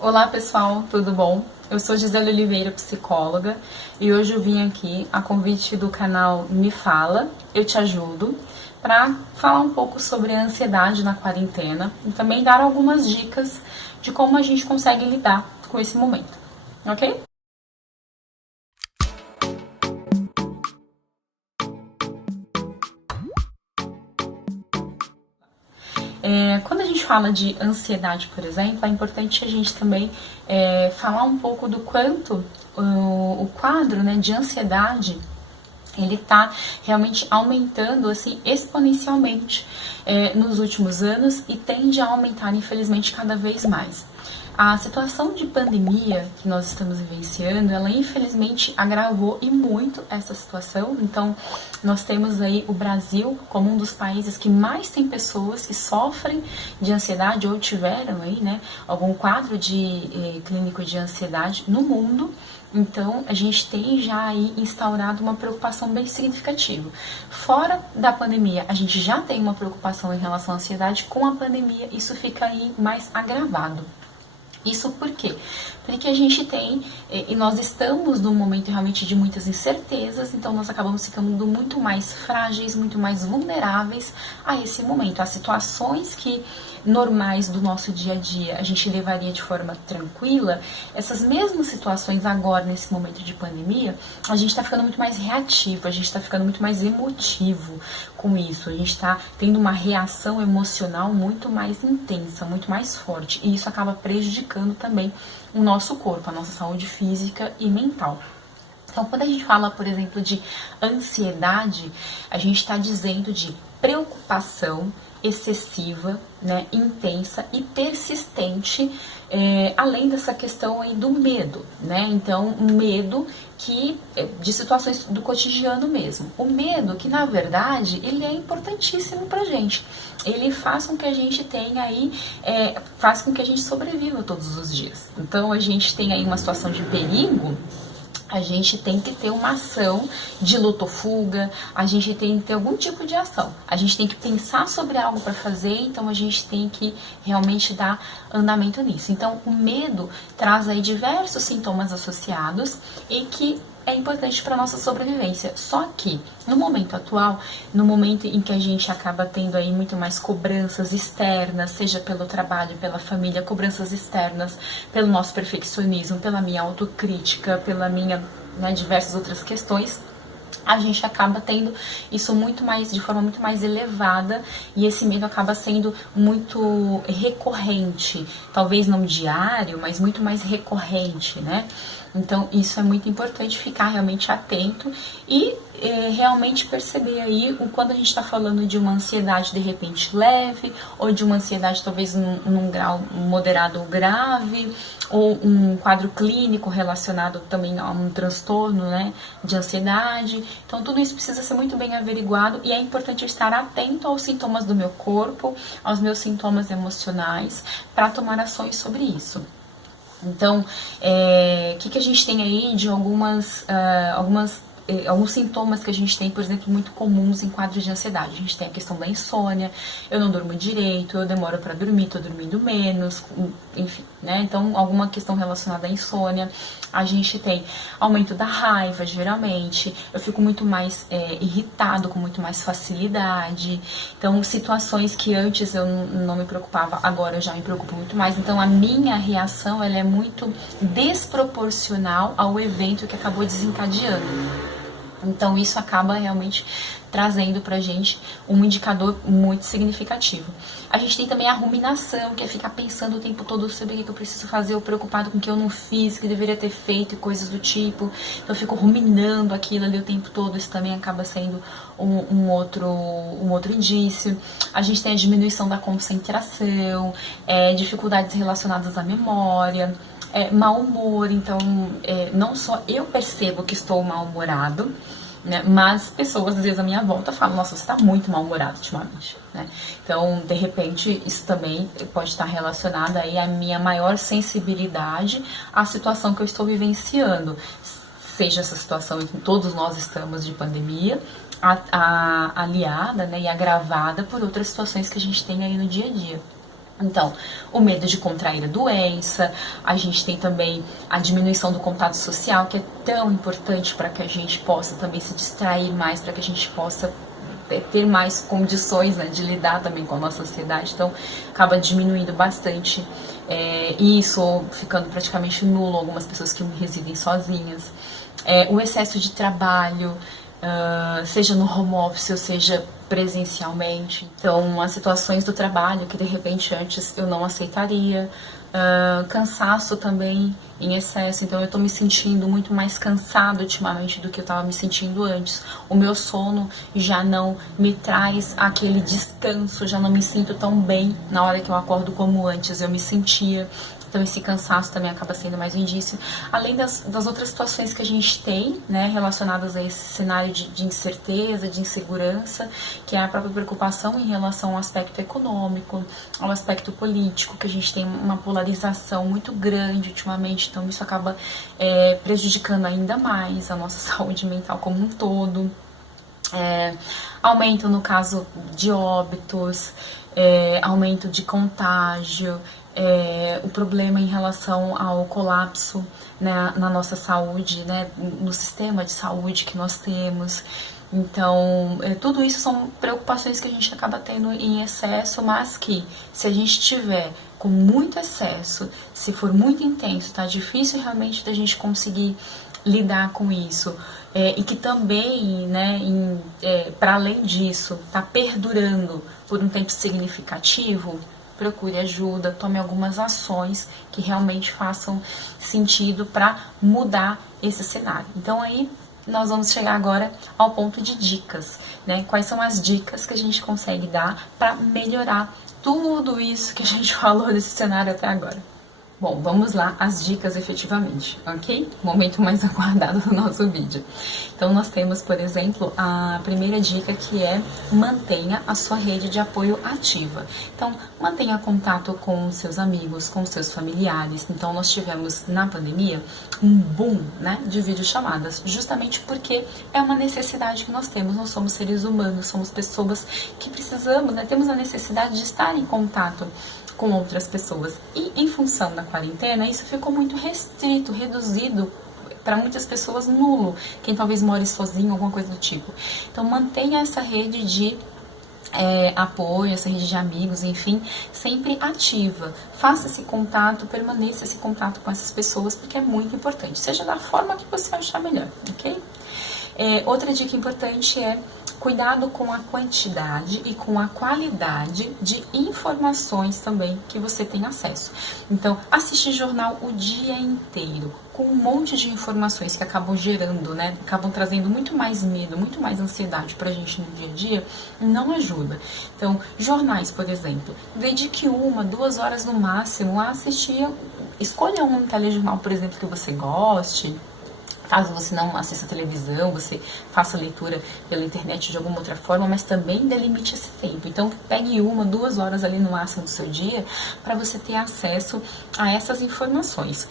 Olá pessoal, tudo bom? Eu sou Gisele Oliveira, psicóloga, e hoje eu vim aqui a convite do canal Me Fala, Eu Te Ajudo, para falar um pouco sobre a ansiedade na quarentena e também dar algumas dicas de como a gente consegue lidar com esse momento, ok? Quando a gente fala de ansiedade, por exemplo, é importante a gente também falar um pouco do quanto o quadro, né, de ansiedade ele está realmente aumentando assim exponencialmente nos últimos anos e tende a aumentar, infelizmente, cada vez mais. A situação de pandemia que nós estamos vivenciando, ela infelizmente agravou e muito essa situação. Então, nós temos aí o Brasil como um dos países que mais tem pessoas que sofrem de ansiedade ou tiveram aí, né, algum quadro de clínico de ansiedade no mundo. Então, a gente tem já aí instaurado uma preocupação bem significativa. Fora da pandemia, a gente já tem uma preocupação em relação à ansiedade. Com a pandemia, isso fica aí mais agravado. Isso por quê? Porque a gente tem, e nós estamos num momento realmente de muitas incertezas, então nós acabamos ficando muito mais frágeis, muito mais vulneráveis a esse momento, a situações que normais do nosso dia a dia a gente levaria de forma tranquila, essas mesmas situações agora, nesse momento de pandemia, a gente está ficando muito mais reativo, a gente está ficando muito mais emotivo com isso, a gente está tendo uma reação emocional muito mais intensa, muito mais forte, e isso acaba prejudicando também o nosso corpo, a nossa saúde física e mental. Então, quando a gente fala, por exemplo, de ansiedade, a gente está dizendo de preocupação excessiva, né, intensa e persistente, além dessa questão aí do medo, né? Então, medo que de situações do cotidiano mesmo. O medo que, na verdade, ele é importantíssimo pra gente. Ele faz com que a gente tenha aí, faz com que a gente sobreviva todos os dias. Então, a gente tem aí uma situação de perigo, a gente tem que ter uma ação de luta ou fuga, a gente tem que ter algum tipo de ação. A gente tem que pensar sobre algo para fazer, então a gente tem que realmente dar andamento nisso. Então, o medo traz aí diversos sintomas associados e que é importante para a nossa sobrevivência. Só que, no momento atual, no momento em que a gente acaba tendo aí muito mais cobranças externas, seja pelo trabalho, pela família, cobranças externas, pelo nosso perfeccionismo, pela minha autocrítica, pela minha, né, diversas outras questões, a gente acaba tendo isso muito mais, de forma muito mais elevada, e esse medo acaba sendo muito recorrente, talvez não diário, mas muito mais recorrente, né? Então, isso é muito importante, ficar realmente atento e realmente perceber aí quando a gente está falando de uma ansiedade de repente leve, ou de uma ansiedade talvez num grau moderado ou grave, ou um quadro clínico relacionado também a um transtorno, né, de ansiedade. Então, tudo isso precisa ser muito bem averiguado e é importante eu estar atento aos sintomas do meu corpo, aos meus sintomas emocionais, para tomar ações sobre isso. Então, o que a gente tem aí de alguns sintomas que a gente tem, por exemplo, muito comuns em quadros de ansiedade. A gente tem a questão da insônia, eu não durmo direito, eu demoro para dormir, tô dormindo menos, enfim, né? Então, alguma questão relacionada à insônia. A gente tem aumento da raiva, geralmente, eu fico muito mais irritado, com muito mais facilidade. Então, situações que antes eu não me preocupava, agora eu já me preocupo muito mais. Então, a minha reação, ela é muito desproporcional ao evento que acabou desencadeando. Então, isso acaba realmente trazendo pra gente um indicador muito significativo. A gente tem também a ruminação, que é ficar pensando o tempo todo sobre o que eu preciso fazer, ou preocupado com o que eu não fiz, que deveria ter feito e coisas do tipo. Então, eu fico ruminando aquilo ali o tempo todo, isso também acaba sendo um outro indício. A gente tem a diminuição da concentração, dificuldades relacionadas à memória, mau humor. Então, não só eu percebo que estou mal-humorado, né, mas pessoas, às vezes, à minha volta falam: nossa, você está muito mal-humorado ultimamente, né? Então, de repente, isso também pode estar relacionado aí à minha maior sensibilidade à situação que eu estou vivenciando, seja essa situação em que todos nós estamos de pandemia, aliada, né, e agravada por outras situações que a gente tem aí no dia a dia. Então, o medo de contrair a doença, a gente tem também a diminuição do contato social, que é tão importante para que a gente possa também se distrair mais, para que a gente possa ter mais condições, né, de lidar também com a nossa ansiedade. Então, acaba diminuindo bastante isso, ficando praticamente nulo algumas pessoas que residem sozinhas. O excesso de trabalho, seja no home office ou seja presencialmente. Então, as situações do trabalho que de repente antes eu não aceitaria. Cansaço também em excesso, então eu tô me sentindo muito mais cansada ultimamente do que eu tava me sentindo antes. O meu sono já não me traz aquele descanso, já não me sinto tão bem na hora que eu acordo como antes eu me sentia. Então esse cansaço também acaba sendo mais um indício. Além das outras situações que a gente tem, né, relacionadas a esse cenário de incerteza, de insegurança, que é a própria preocupação em relação ao aspecto econômico, ao aspecto político, que a gente tem uma polarização muito grande ultimamente, então isso acaba prejudicando ainda mais a nossa saúde mental como um todo. Aumento no caso de óbitos, aumento de contágio, o problema em relação ao colapso, né, na nossa saúde, né, no sistema de saúde que nós temos. Então, tudo isso são preocupações que a gente acaba tendo em excesso, mas que se a gente tiver com muito excesso, se for muito intenso, tá difícil realmente da gente conseguir lidar com isso. E que também, né, para além disso, tá perdurando por um tempo significativo, procure ajuda, tome algumas ações que realmente façam sentido para mudar esse cenário. Então aí nós vamos chegar agora ao ponto de dicas, né? Quais são as dicas que a gente consegue dar para melhorar tudo isso que a gente falou desse cenário até agora? Bom, vamos lá, as dicas efetivamente, ok? Momento mais aguardado do nosso vídeo. Então, nós temos, por exemplo, a primeira dica que é mantenha a sua rede de apoio ativa. Então, mantenha contato com seus amigos, com seus familiares. Então, nós tivemos, na pandemia, um boom, né, de videochamadas, justamente porque é uma necessidade que nós temos. Nós somos seres humanos, somos pessoas que precisamos, né, temos a necessidade de estar em contato com outras pessoas. E em função da quarentena, isso ficou muito restrito, reduzido, para muitas pessoas nulo, quem talvez more sozinho, alguma coisa do tipo. Então mantenha essa rede de apoio, essa rede de amigos, enfim, sempre ativa. Faça esse contato, permaneça esse contato com essas pessoas, porque é muito importante, seja da forma que você achar melhor, ok? Outra dica importante é cuidado com a quantidade e com a qualidade de informações também que você tem acesso. Então, assistir jornal o dia inteiro, com um monte de informações que acabam gerando, né, acabam trazendo muito mais medo, muito mais ansiedade pra gente no dia a dia, não ajuda. Então, jornais, por exemplo, dedique 1, 2 horas no máximo a assistir, escolha um telejornal, por exemplo, que você goste. Caso você não assista televisão, você faça leitura pela internet de alguma outra forma, mas também delimite esse tempo. Então, pegue 1, 2 horas ali no máximo do seu dia para você ter acesso a essas informações.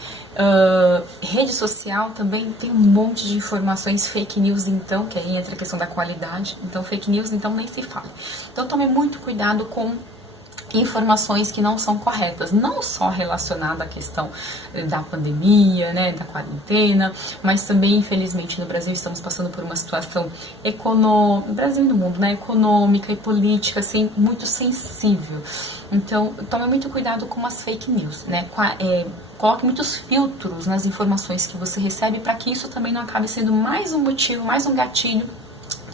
Rede social também tem um monte de informações, fake news então, que aí entra a questão da qualidade. Então, fake news então nem se fala. Então, tome muito cuidado com informações que não são corretas, não só relacionada à questão da pandemia, né, da quarentena, mas também, infelizmente, no Brasil estamos passando por uma situação econômica, no Brasil e no mundo, né, econômica e política, assim, muito sensível. Então, tome muito cuidado com as fake news, né, coloque muitos filtros nas informações que você recebe para que isso também não acabe sendo mais um motivo, mais um gatilho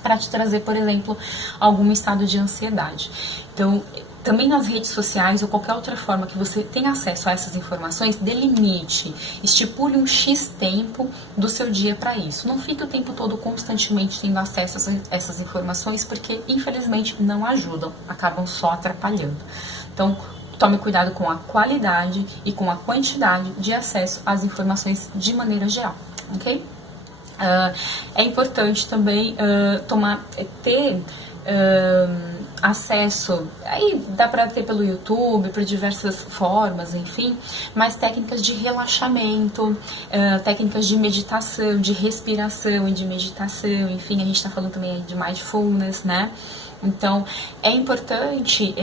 para te trazer, por exemplo, algum estado de ansiedade. Então, também nas redes sociais ou qualquer outra forma que você tenha acesso a essas informações, delimite, estipule um X tempo do seu dia para isso. Não fique o tempo todo constantemente tendo acesso a essas informações, porque infelizmente não ajudam, acabam só atrapalhando. Então, tome cuidado com a qualidade e com a quantidade de acesso às informações de maneira geral, ok? É importante também ter acesso, aí dá para ter pelo YouTube, por diversas formas, enfim, mas técnicas de relaxamento, técnicas de meditação, de respiração e de meditação, enfim, a gente está falando também de mindfulness, né? Então, é importante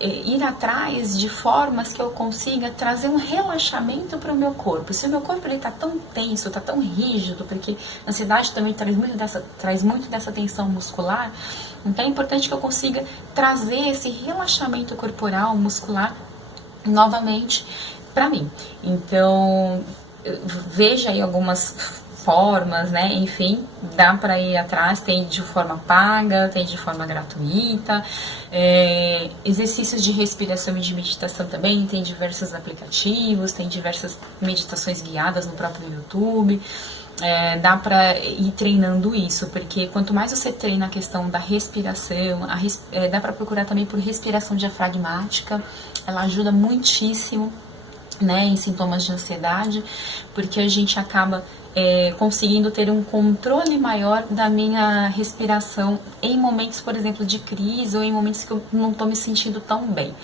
ir atrás de formas que eu consiga trazer um relaxamento para o meu corpo. Se o meu corpo está tão tenso, está tão rígido, porque a ansiedade também traz muito dessa tensão muscular, então é importante que eu consiga trazer esse relaxamento corporal, muscular, novamente para mim. Então, veja aí algumas formas, né? Enfim, dá para ir atrás, tem de forma paga, tem de forma gratuita, exercícios de respiração e de meditação também, tem diversos aplicativos, tem diversas meditações guiadas no próprio YouTube. Dá para ir treinando isso, porque quanto mais você treina a questão da respiração, dá para procurar também por respiração diafragmática, ela ajuda muitíssimo, né, em sintomas de ansiedade, porque a gente acaba conseguindo ter um controle maior da minha respiração em momentos, por exemplo, de crise ou em momentos que eu não estou me sentindo tão bem,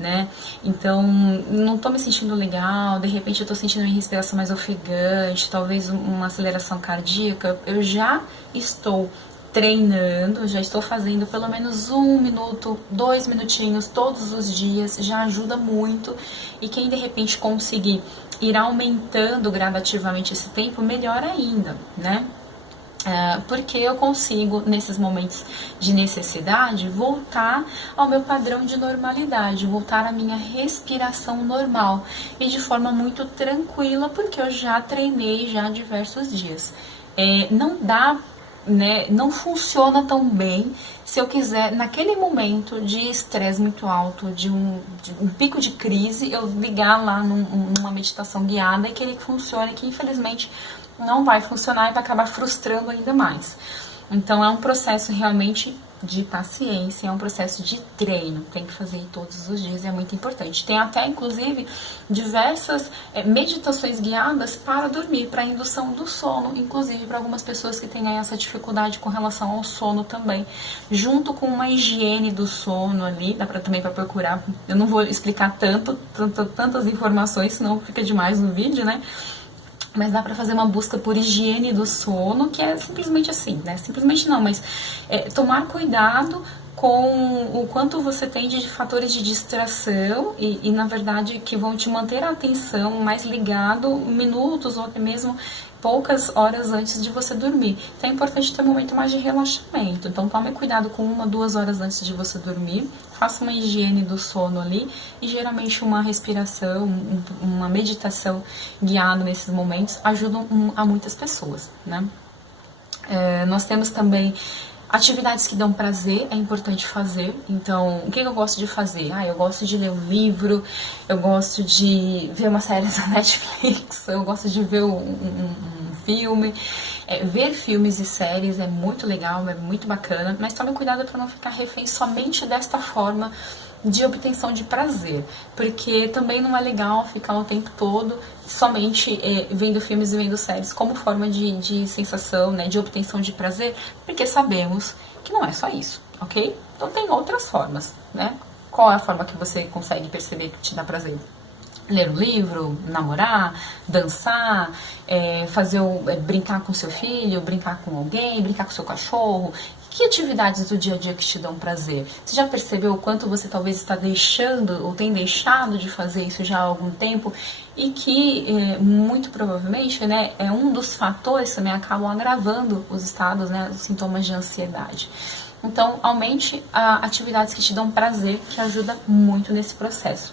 né? Então, não estou me sentindo legal, de repente eu estou sentindo a minha respiração mais ofegante, talvez uma aceleração cardíaca, eu já estou treinando, já estou fazendo pelo menos 1 minuto, 2 minutinhos todos os dias, já ajuda muito. E quem de repente conseguir ir aumentando gradativamente esse tempo, melhor ainda, né? Porque eu consigo, nesses momentos de necessidade, voltar ao meu padrão de normalidade, voltar à minha respiração normal e de forma muito tranquila, porque eu já treinei já diversos dias. Não dá, né, não funciona tão bem se eu quiser, naquele momento de estresse muito alto, de um pico de crise, eu ligar lá numa meditação guiada e que ele funcione, que infelizmente não vai funcionar e vai acabar frustrando ainda mais. Então é um processo realmente de paciência, é um processo de treino, tem que fazer todos os dias, é muito importante. Tem até, inclusive, diversas meditações guiadas para dormir, para indução do sono, inclusive para algumas pessoas que têm essa dificuldade com relação ao sono também, junto com uma higiene do sono ali, dá também para procurar, eu não vou explicar tantas informações, senão fica demais no vídeo, né? Mas dá para fazer uma busca por higiene do sono, que é simplesmente assim, né? Simplesmente não, mas tomar cuidado com o quanto você tem de fatores de distração e, na verdade, que vão te manter a atenção mais ligado minutos ou até mesmo poucas horas antes de você dormir. Então é importante ter um momento mais de relaxamento. Então tome cuidado com 1, 2 horas antes de você dormir, faça uma higiene do sono ali e geralmente uma respiração, uma meditação guiada nesses momentos ajudam a muitas pessoas, né? Nós temos também atividades que dão prazer, é importante fazer. Então, o que eu gosto de fazer? Eu gosto de ler um livro, eu gosto de ver uma série da Netflix, eu gosto de ver um filme. Ver filmes e séries é muito legal, é muito bacana, mas tome cuidado para não ficar refém somente desta forma de obtenção de prazer, porque também não é legal ficar o tempo todo somente vendo filmes e vendo séries como forma de sensação, né, de obtenção de prazer, porque sabemos que não é só isso, ok? Então tem outras formas, né? Qual é a forma que você consegue perceber que te dá prazer? Ler um livro, namorar, dançar, brincar com seu filho, brincar com alguém, brincar com seu cachorro. Que atividades do dia a dia que te dão prazer? Você já percebeu o quanto você talvez está deixando ou tem deixado de fazer isso já há algum tempo e que muito provavelmente, né, é um dos fatores também acabam agravando os estados, né, os sintomas de ansiedade. Então, aumente atividades que te dão prazer, que ajuda muito nesse processo.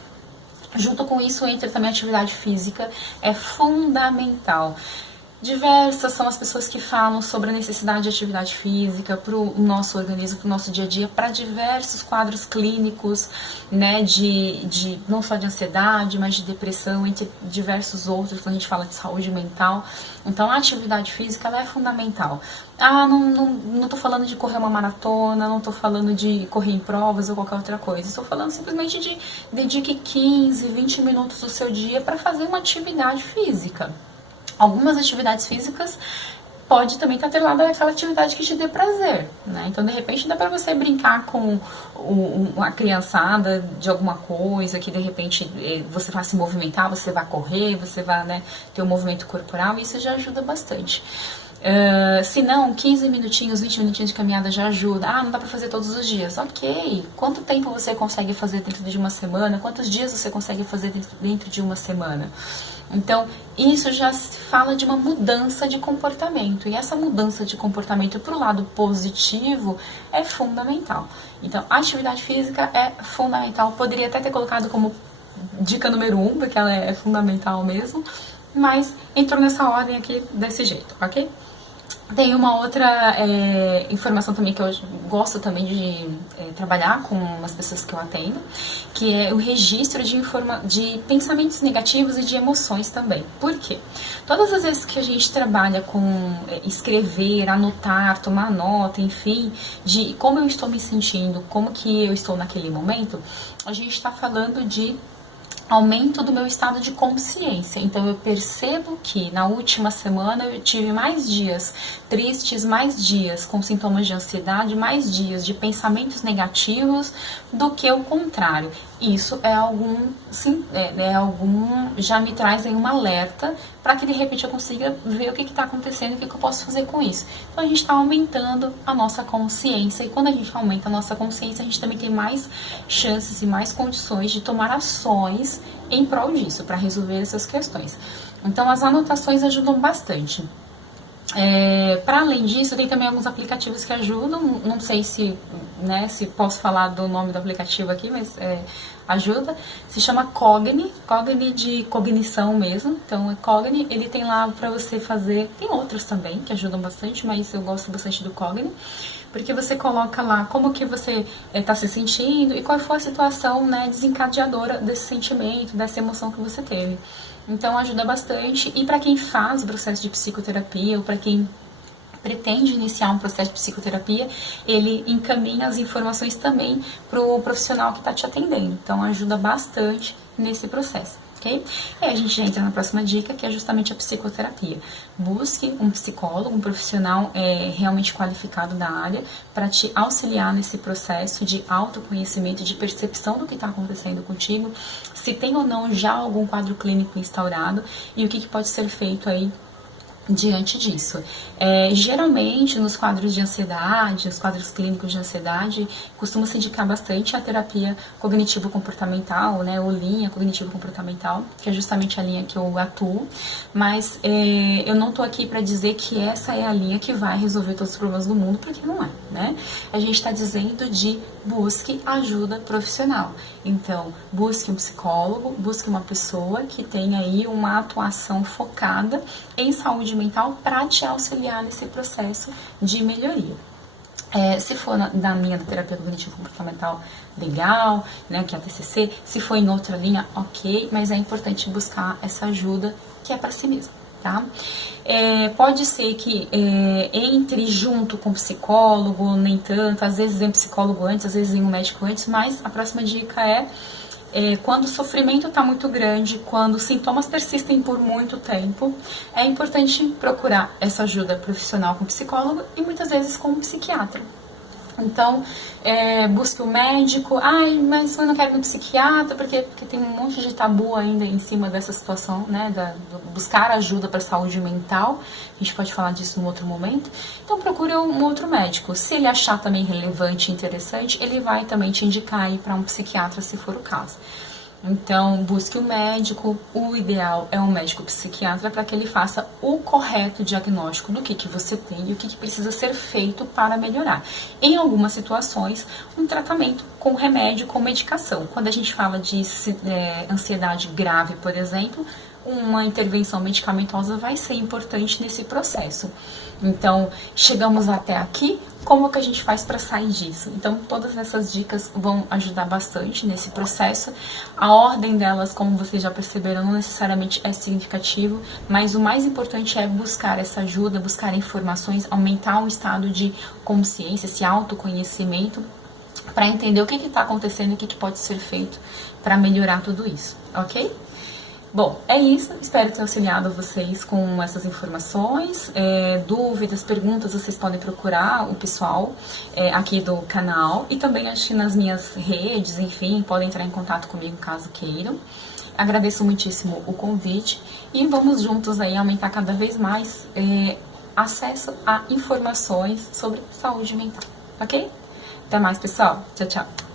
Junto com isso, entra também a atividade física, é fundamental. Diversas são as pessoas que falam sobre a necessidade de atividade física para o nosso organismo, para o nosso dia a dia, para diversos quadros clínicos, né, não só de ansiedade, mas de depressão, entre diversos outros, quando a gente fala de saúde mental. Então, a atividade física ela é fundamental. Não tô falando de correr uma maratona, não tô falando de correr em provas ou qualquer outra coisa. Estou falando simplesmente de dedique 15, 20 minutos do seu dia para fazer uma atividade física. Algumas atividades físicas pode também estar atrelada àquela atividade que te dê prazer, né? Então, de repente, dá para você brincar com a criançada de alguma coisa, que de repente você vai se movimentar, você vai correr, você vai, né, ter um movimento corporal, e isso já ajuda bastante. Se não, 15 minutinhos, 20 minutinhos de caminhada já ajuda. Ah, não dá pra fazer todos os dias. Ok. Quanto tempo você consegue fazer dentro de uma semana? Quantos dias você consegue fazer dentro de uma semana? Então, isso já fala de uma mudança de comportamento. E essa mudança de comportamento para o lado positivo é fundamental. Então, a atividade física é fundamental. Poderia até ter colocado como dica número 1, porque ela é fundamental mesmo. Mas entrou nessa ordem aqui desse jeito, ok? Tem uma outra informação também que eu gosto também de trabalhar com as pessoas que eu atendo, que é o registro de pensamentos negativos e de emoções também. Por quê? Todas as vezes que a gente trabalha com escrever, anotar, tomar nota, enfim, de como eu estou me sentindo, como que eu estou naquele momento, a gente está falando de aumento do meu estado de consciência. Então eu percebo que na última semana eu tive mais dias tristes, mais dias com sintomas de ansiedade, mais dias de pensamentos negativos do que o contrário. Isso já me traz aí um alerta para que de repente eu consiga ver o que está acontecendo e o que eu posso fazer com isso. Então a gente está aumentando a nossa consciência, e quando a gente aumenta a nossa consciência, a gente também tem mais chances e mais condições de tomar ações em prol disso, para resolver essas questões. Então as anotações ajudam bastante. Para além disso, tem também alguns aplicativos que ajudam. Não sei se posso falar do nome do aplicativo aqui, mas ajuda. Se chama Cogni de cognição mesmo. Então, Cogni, ele tem lá para você fazer. Tem outros também que ajudam bastante, mas eu gosto bastante do Cogni, porque você coloca lá como que você está se sentindo e qual foi a situação, desencadeadora desse sentimento, dessa emoção que você teve. Então ajuda bastante. E para quem faz o processo de psicoterapia, ou para quem pretende iniciar um processo de psicoterapia, ele encaminha as informações também para o profissional que está te atendendo. Então ajuda bastante nesse processo. Okay? E aí a gente já entra na próxima dica, que é justamente a psicoterapia. Busque um psicólogo, um profissional realmente qualificado da área, para te auxiliar nesse processo de autoconhecimento, de percepção do que está acontecendo contigo, se tem ou não já algum quadro clínico instaurado e o que pode ser feito aí diante disso. Geralmente nos quadros de ansiedade, nos quadros clínicos de ansiedade, costuma se indicar bastante a terapia cognitivo-comportamental, ou linha cognitivo-comportamental, que é justamente a linha que eu atuo, mas eu não tô aqui para dizer que essa é a linha que vai resolver todos os problemas do mundo, porque não é, né? A gente está dizendo de busque ajuda profissional. Então, busque um psicólogo, busque uma pessoa que tenha aí uma atuação focada em saúde mental para te auxiliar nesse processo de melhoria. Se for na linha da terapia cognitivo-comportamental, legal, que é a TCC. Se for em outra linha, ok, mas é importante buscar essa ajuda que é para si mesmo, tá? Pode ser que entre junto com o psicólogo, nem tanto, às vezes vem um psicólogo antes, às vezes vem um médico antes, mas a próxima dica quando o sofrimento está muito grande, quando os sintomas persistem por muito tempo, é importante procurar essa ajuda profissional com psicólogo e muitas vezes com um psiquiatra. Então, busque o médico. Mas eu não quero ir no psiquiatra, porque tem um monte de tabu ainda em cima dessa situação, buscar ajuda para a saúde mental. A gente pode falar disso em outro momento. Então, procure um outro médico. Se ele achar também relevante e interessante, ele vai também te indicar para um psiquiatra, se for o caso. Então, busque um médico. O ideal é um médico psiquiatra, para que ele faça o correto diagnóstico do que você tem e o que precisa ser feito para melhorar. Em algumas situações, um tratamento com remédio, com medicação. Quando a gente fala de ansiedade grave, por exemplo, uma intervenção medicamentosa vai ser importante nesse processo. Então, chegamos até aqui, como que a gente faz para sair disso? Então, todas essas dicas vão ajudar bastante nesse processo. A ordem delas, como vocês já perceberam, não necessariamente é significativo, mas o mais importante é buscar essa ajuda, buscar informações, aumentar o estado de consciência, esse autoconhecimento, para entender o que está acontecendo e o que pode ser feito para melhorar tudo isso, ok? Bom, é isso. Espero ter auxiliado vocês com essas informações. Dúvidas, perguntas, vocês podem procurar o pessoal aqui do canal. E também acho que nas minhas redes, enfim, podem entrar em contato comigo caso queiram. Agradeço muitíssimo o convite e vamos juntos aí aumentar cada vez mais acesso a informações sobre saúde mental, ok? Até mais, pessoal. Tchau, tchau.